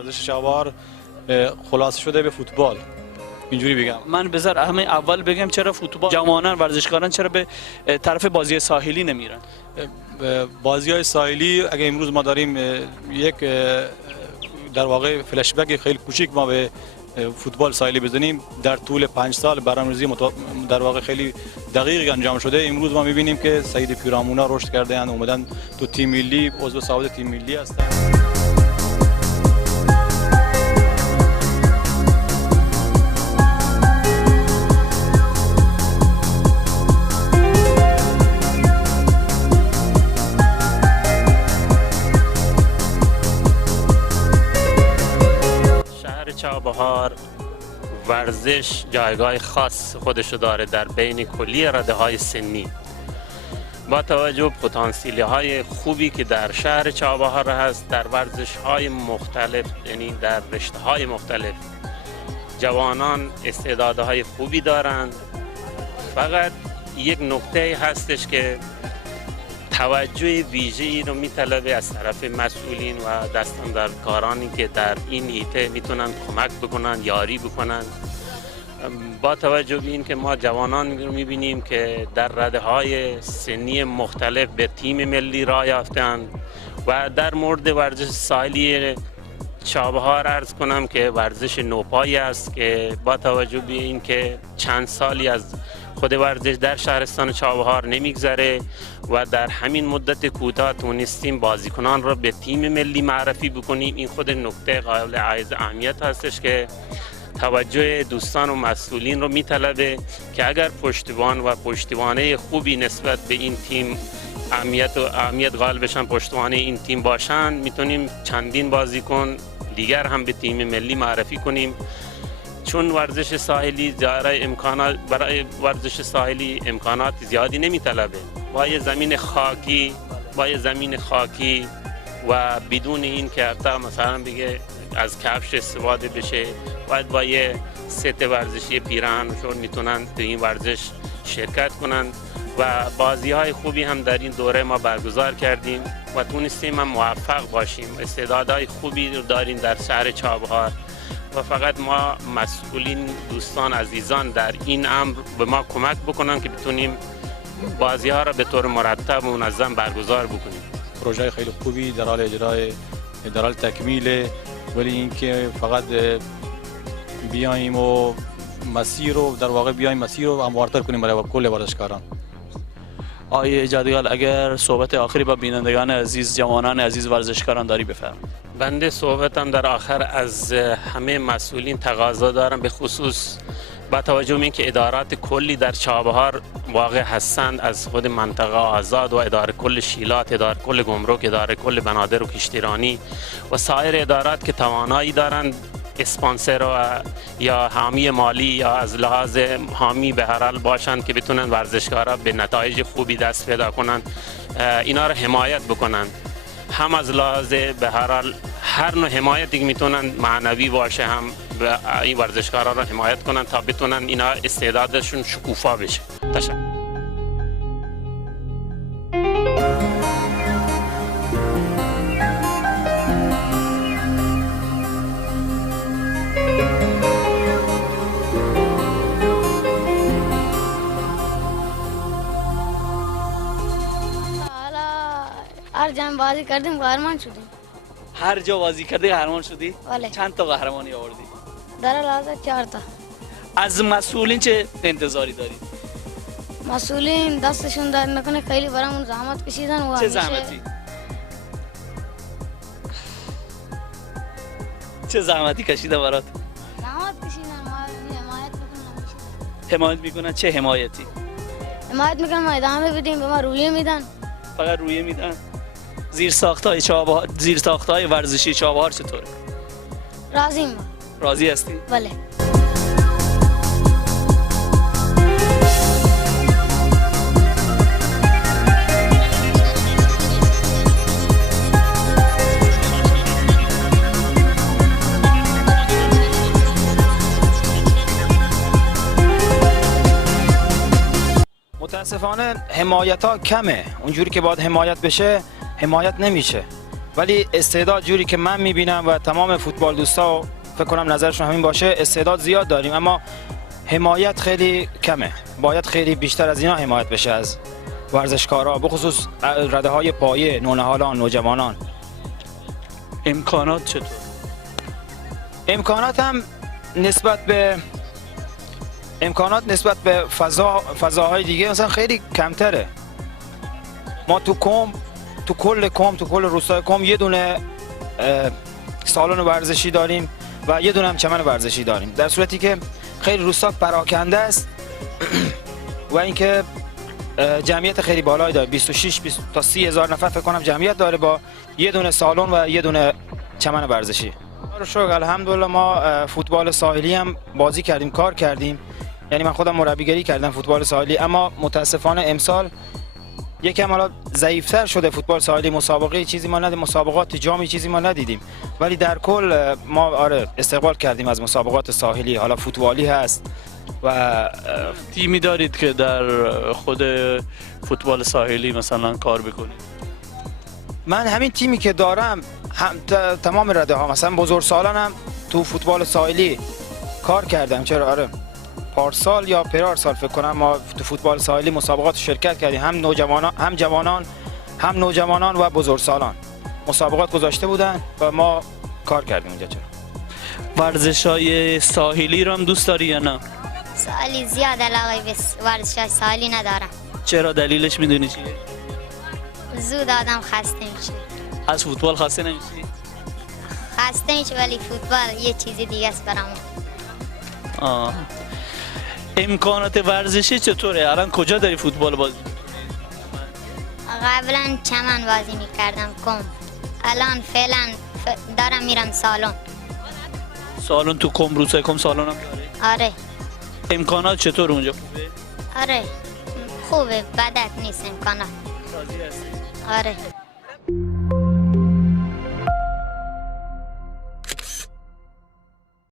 ورزش چابهار خلاصه شده به فوتبال، اینجوری بگم. من بذار همه اول بگم چرا فوتبال جوانان ورزشکاران چرا به طرف بازی ساحلی نمیرن؟ بازی‌های ساحلی اگه امروز ما داریم یک در واقع فلش بک خیلی کوچیک ما به فوتبال ساحلی بزنیم، در طول 5 سال برنامه‌ریزی در واقع خیلی دقیق انجام شده. امروز ما می‌بینیم که سعید پیرامونا رشد کرده اند، اومدن تو تیم ملی، عضو ثابت تیم ملی هستند. چابهار ورزش جایگاه خاص خودشو داره در بین کلی رده‌های سنی. با توجه به پتانسیل‌های خوبی که در شهر چابهار هست، در ورزش‌های مختلف، یعنی در رشته‌های مختلف جوانان استعدادهای خوبی دارند. فقط یک نکته هستش که توجه ویژه‌ای رو میطلبه از طرف مسئولین و دستاندرکارانی که در این حیطه میتونن کمک بکنن، یاری بکنن. با توجه به این که ما جوانان رو میبینیم که در رده‌های سنی مختلف به تیم ملی راه یافتند و در مورد ورزش ساحلی چابهار عرض کنم که ورزش نوپایی است که با توجه به این که چند سالی از خود ورزش در شهرستان چابهار نمیگذره و در همین مدت کوتاه تونستیم بازیکنان را به تیم ملی معرفی بکنیم. این خود نکته قابل اهمیت هستش که توجه دوستان و مسئولین رو میطلبه که اگر پشتیبان و پشتیبانه خوبی نسبت به این تیم اهمیت قائل بشن، پشتیبانه این تیم باشن، میتونیم چندین بازیکن دیگر هم به تیم ملی معرفی کنیم. چون ورزش ساحلی برای ورزش ساحلی امکانات زیادی نمیطلبه، با یه زمین خاکی و بدون این که حتی مثلا بگه از کفش استفاده بشه، باید با یه ست ورزشی پیراهنشون میتونن تو این ورزش شرکت کنن و بازی های خوبی هم در این دوره ما برگزار کردیم و تونستیم هم موفق باشیم. استعدادهای خوبی داریم در شهر چابهار و فقط ما مسئولین، دوستان عزیزان در این امر به ما کمک بکنن که بتونیم بازی ها را به طور مرتب و منظم برگزار بکنیم. پروژه خیلی خوبی در حال اجرای، در حال تکمیل، ولی اینکه فقط بیایم و مسیر رو هموارتر کنیم برای کل ورزشکاران. آقای جادیال، اگر صحبت آخری با بینندگان عزیز، جوانان عزیز ورزشکاران داری بفرمایید. بنده صحبتم در آخر از همه مسئولین تقاضا دارم، به خصوص با توجه به اینکه ادارات کلی در چابهار واقع هستند، از خود منطقه آزاد و اداره کل شیلات، اداره کل گمرک، اداره کل بنادر و کشتیرانی و سایر ادارات که توانایی دارند اسپانسر و یا حامی مالی یا از لحاظ حامی به هر حال باشند که بتونن ورزشکارا به نتایج خوبی دست پیدا کنند، اینا رو حمایت بکنن. هم از لحاظ به هر حال هر نوع حمایتی که میتونن معنوی باشه، هم این ورزشکارا رو حمایت کنن تا بتونن اینا استعدادشون شکوفا بشه. تشکر. هر جا بازی کردیم قهرمان شدیم. هر جا بازی کردی قهرمان شدی؟ بله. چند تا قهرمانی آوردی؟ در الحاضر 4 تا. از مسئولین چه انتظاری داری؟ مسئولین دستشون درد نکنه، خیلی برامون زحمت کشیدن و چه زحمتی؟ چه زحمتی کشیده برات؟ زحمت کشیدن، ما حمایت میکنن. حمایت میکنن؟ چه حمایتی؟ حمایت میکنن ما ادامه بدیم، به ما رویه میدن. فقط رویه میدن؟ زیرساخت‌های ورزشی چابهار چطوره؟ راضیم. راضی هستی؟ بله. متاسفانه حمایت ها کمه، اونجوری که باید حمایت بشه حمایت نمیشه. ولی استعداد جوری که من میبینم و تمام فوتبال دوستا فکر کنم نظرشون همین باشه، استعداد زیاد داریم اما حمایت خیلی کمه. باید خیلی بیشتر از اینا حمایت بشه از ورزشکارا، بخصوص رده های پایه، نونهالان، نوجوانان. امکانات چطور؟ امکانات هم نسبت به فضاهای دیگه مثلا خیلی کمتره. ما تو کل روستای قم یه دونه سالن ورزشی داریم و یه دونه هم چمن ورزشی داریم، در صورتی که خیلی روستا پراکنده است و اینکه جمعیت خیلی بالایی داره، 26 تا 30 هزار نفر فکر کنم جمعیت داره با یه دونه سالن و یه دونه چمن ورزشی. شکر الحمدلله ما فوتبال ساحلی هم بازی کردیم، کار کردیم، یعنی من خودم مربیگری کردم فوتبال ساحلی، اما متاسفانه امسال یکم حالا ضعیف‌تر شده فوتبال ساحلی. مسابقه چیزی ما ندیدیم، مسابقات جامی چیزی ما ندیدیم، ولی در کل ما استقبال کردیم از مسابقات ساحلی، حالا فوتبالی هست و تیمی دارید که در خود فوتبال ساحلی مثلا کار بکنید؟ من همین تیمی که دارم تمام رده ها، مثلا بزرگسالانم تو فوتبال ساحلی کار کردم. چرا؟ پارسال یا سال فکر کنم ما تو فوتبال ساحلی مسابقات شرکت کردیم، هم نوجوانان و بزرگسالان مسابقات گذاشته بودن و ما کار کردیم اونجا. چرا؟ ورزش‌های ساحلی رو هم دوست داری یا نه؟ سالی زیاد علاقه به ورزش سالی ندارم. چرا؟ دلیلش میدونی چیه؟ زود آدم خسته میشه. از فوتبال خسته نمیشی؟ خسته میشه ولی فوتبال یه چیز دیگه است برام. امکانات ورزشی چطوره؟ الان کجا داری فوتبال بازی؟ قبلا چمن بازی میکردم کم، الان فعلا دارم میرم سالن. سالن تو کم، روستای کم سالن هم داره؟ آره. امکانات چطور اونجا؟ خوبه؟ آره خوبه، بدک نیست امکانات. راضی هستی؟ آره.